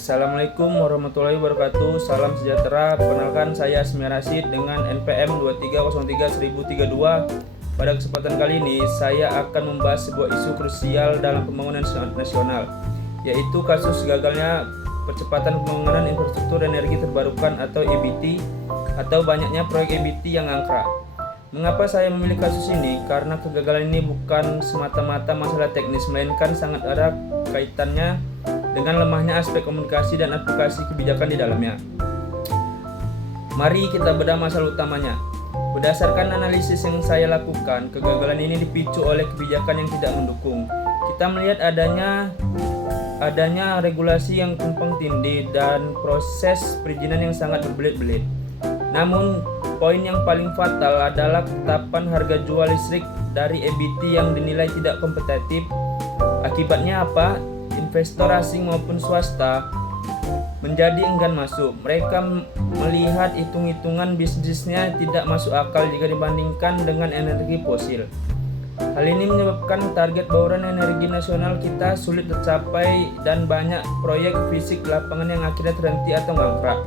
Assalamualaikum warahmatullahi wabarakatuh. Salam sejahtera. Perkenalkan, saya Asmi Rasid dengan NPM 2303-1032. Pada kesempatan kali ini saya akan membahas sebuah isu krusial dalam pembangunan nasional, yaitu kasus gagalnya percepatan pembangunan infrastruktur energi terbarukan atau EBT, atau banyaknya proyek EBT yang angkrak. Mengapa saya memilih kasus ini? Karena kegagalan ini bukan semata-mata masalah teknis, melainkan sangat erat kaitannya dengan lemahnya aspek komunikasi dan advokasi kebijakan di dalamnya. Mari kita bedah masalah utamanya. Berdasarkan analisis yang saya lakukan, kegagalan ini dipicu oleh kebijakan yang tidak mendukung. Kita melihat adanya regulasi yang tumpang tindih dan proses perizinan yang sangat berbelit-belit. Namun, poin yang paling fatal adalah ketetapan harga jual listrik dari EBT yang dinilai tidak kompetitif. Akibatnya apa? Investor asing maupun swasta menjadi enggan masuk. Mereka melihat hitung-hitungan bisnisnya tidak masuk akal jika dibandingkan dengan energi fosil. Hal ini menyebabkan target bauran energi nasional kita sulit tercapai dan banyak proyek fisik lapangan yang akhirnya terhenti atau mangkrak.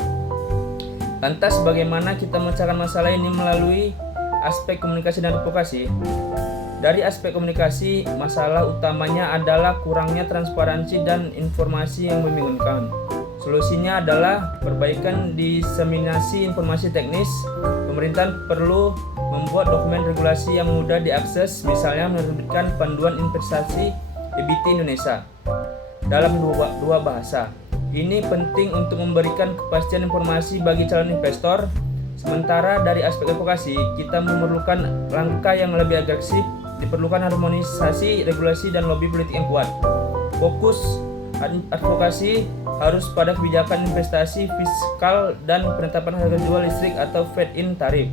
Lantas bagaimana kita memecahkan masalah ini melalui aspek komunikasi dan advokasi? Dari aspek komunikasi, masalah utamanya adalah kurangnya transparansi dan informasi yang membingungkan. Solusinya adalah perbaikan diseminasi informasi teknis. Pemerintahan perlu membuat dokumen regulasi yang mudah diakses, misalnya menerbitkan panduan investasi EBT Indonesia dalam dua bahasa. Ini penting untuk memberikan kepastian informasi bagi calon investor. Sementara dari aspek advokasi, kita memerlukan langkah yang lebih agresif. Diperlukan harmonisasi regulasi dan lobby politik yang kuat. Fokus advokasi harus pada kebijakan investasi fiskal dan penetapan harga jual listrik atau fed-in tarif.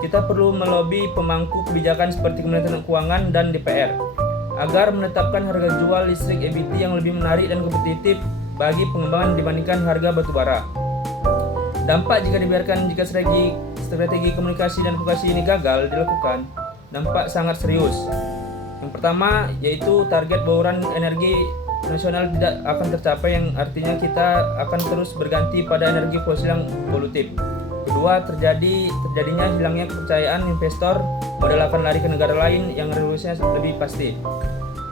Kita perlu melobi pemangku kebijakan seperti Kementerian Keuangan dan DPR agar menetapkan harga jual listrik EBT yang lebih menarik dan kompetitif bagi pengembangan dibandingkan harga batubara. Dampak jika strategi komunikasi dan advokasi ini gagal dilakukan, dampak sangat serius. Yang pertama yaitu target bauran energi nasional tidak akan tercapai, yang artinya kita akan terus berganti pada energi fosil yang polutif. Kedua, terjadinya hilangnya kepercayaan investor, modal akan lari ke negara lain yang regulasinya lebih pasti.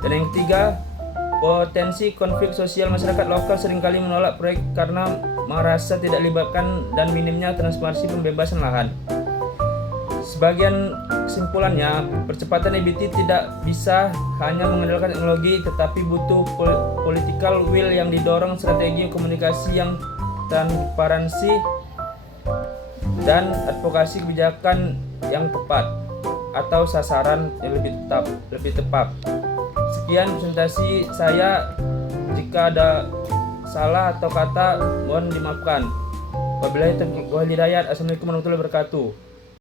Dan yang ketiga, potensi konflik sosial. Masyarakat lokal seringkali menolak proyek karena merasa tidak dilibatkan dan minimnya transparansi pembebasan lahan. Sebagian kesimpulannya, percepatan EBT tidak bisa hanya mengandalkan teknologi, tetapi butuh political will yang didorong, strategi komunikasi yang transparansi, dan advokasi kebijakan yang tepat atau sasaran yang lebih tepat. Sekian presentasi saya. Jika ada salah atau kata, mohon dimaafkan. Wabillahi taufiq wal hidayah. Assalamualaikum warahmatullahi wabarakatuh.